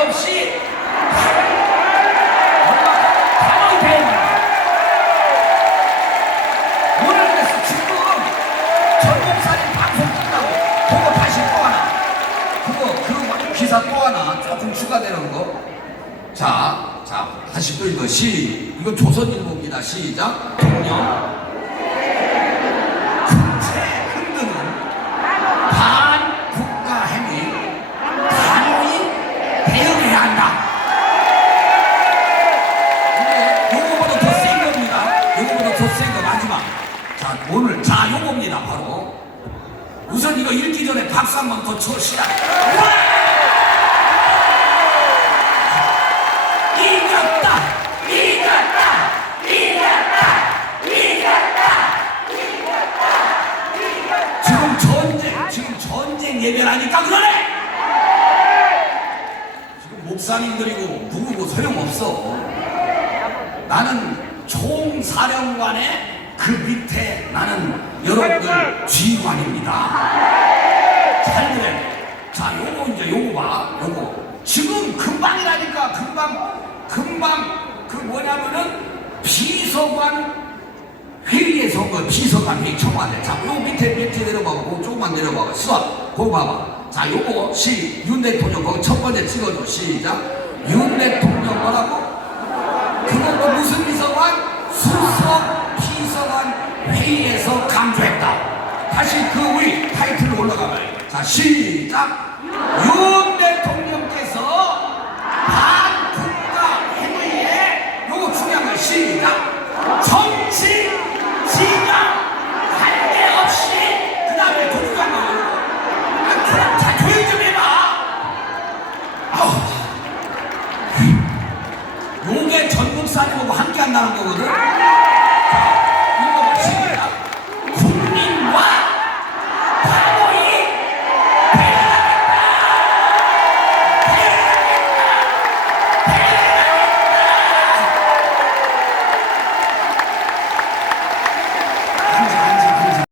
없이 가만히 오늘 그래서 지금 전국살인 방송 끝나고 그거 다시 또 하나 그거 그 기사 또 하나 조금 추가되는 거 자, 자, 다시 또 이거 시, 이거 조선일보입니다. 시작. 통영. 요겁니다. 바로. 우선 이거 읽기 전에 박수 한 번더쳐 시작. 와! 이겼다! 이겼다! 이겼다! 이겼다! 지금 전쟁, 지금 전쟁 예배라니까 그러네! 지금 목사님들이고 누구고 소용없어. 나는 총사령관의 그 밑에 나는 여러분들 지휘관입니다. 잘 들어. 자, 요거 이제 요거 봐. 요거. 지금 금방이라니까 금방 금방 그 뭐냐면은 비서관 회의에서 그 비서관 회의 청와대. 자, 요 밑에 밑에 내려봐봐. 그 조금만 내려봐봐. 수업. 그거 봐봐. 자, 요거 시, 윤 대통령 거기 첫 번째 찍어줘. 시작. 윤 대통령 뭐라고? 그건 뭐 무슨 회의에서 강조했다. 다시 그 우리 타이틀 올라가봐요. 자, 시작. 윤 대통령께서 반국가 행위에 요거 중요한 거 시작. 정치, 진영, 관계없이 그 다음에 독주한 거. 아, 그럼 자, 조용 좀 해봐. 아우. 요게 전국살이하고 함께 한다는 거거든.